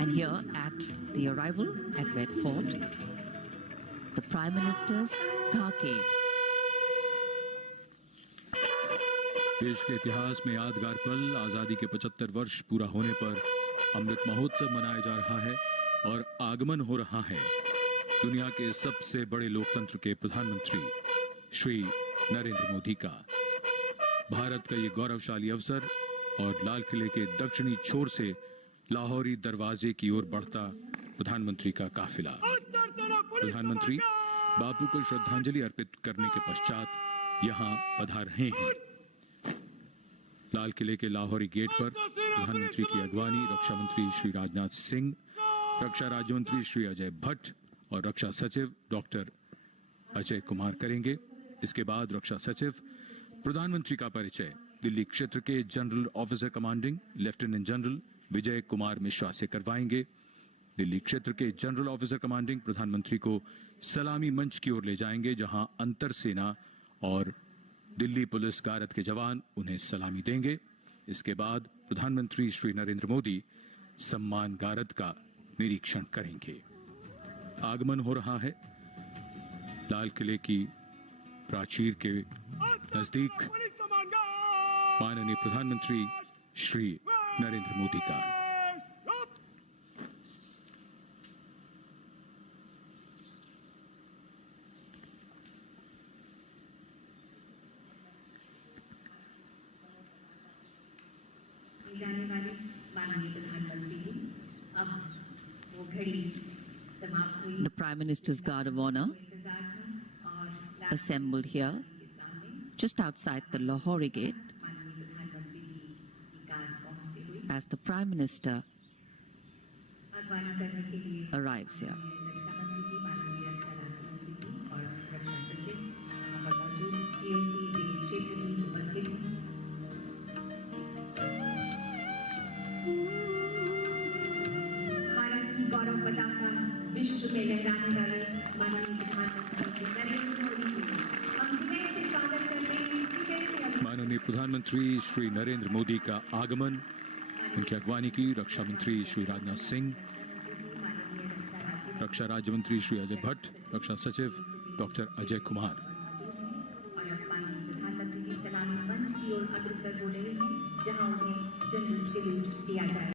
And here at the arrival at Red Fort, the Prime Minister's carcade. देश के इतिहास में यादगार पल, आजादी के 75 वर्ष पूरा होने पर अमृत महोत्सव मनाया जा रहा है और आगमन हो रहा है दुनिया के सबसे बड़े लोकतंत्र के प्रधानमंत्री श्री नरेंद्र मोदी का। भारत का ये गौरवशाली अवसर और लाल किले के दक्षिणी छोर से लाहौरी दरवाजे की ओर बढ़ता प्रधानमंत्री का काफिला। प्रधानमंत्री बापू को श्रद्धांजलि अर्पित करने के पश्चात यहाँ पधार रहे हैं। लाल किले के लाहौरी गेट पर प्रधानमंत्री की अगवानी रक्षा मंत्री श्री राजनाथ सिंह, रक्षा राज्य मंत्री श्री अजय भट्ट और रक्षा सचिव डॉक्टर अजय कुमार करेंगे। इसके बाद रक्षा सचिव प्रधानमंत्री का परिचय दिल्ली क्षेत्र के general officer commanding lieutenant general Vijay Kumar Mishra से करवाएंगे। दिल्ली क्षेत्र के जनरल ऑफिसर कमांडिंग प्रधानमंत्री को सलामी मंच की ओर ले जाएंगे, जहां अंतर सेना और दिल्ली पुलिस गारद के जवान उन्हें सलामी देंगे। इसके बाद प्रधानमंत्री श्री नरेंद्र मोदी सम्मान गारद का निरीक्षण करेंगे। आगमन हो रहा है लाल किले की प्राचीर के नजदीक माननीय प्रधानमंत्री श्री नरेंद्र मोदी का। जाने वाले माननीय प्रधानमंत्री जी, अब वो घड़ी समाप्त हुई। The Prime Minister's Guard of Honor assembled here just outside the Lahore gate as the Prime Minister arrives here. Bharat की गौरव पताका विश्व में लहराने वाले माननीय प्रधानमंत्री नरेंद्र मोदी जी, हम विनय से स्वागत करते हैं। माननीय प्रधानमंत्री श्री नरेंद्र मोदी का आगमन, उनकी अगवानी की रक्षा मंत्री श्री राजनाथ सिंह, रक्षा राज्य मंत्री श्री अजय भट्ट, रक्षा सचिव डॉक्टर अजय कुमार। और अब माननीय प्रधानमंत्री की सलामी मंच की ओर अग्रसर हो रहे हैं, जहां उन्हें जनरल सैल्यूट दिया जाए।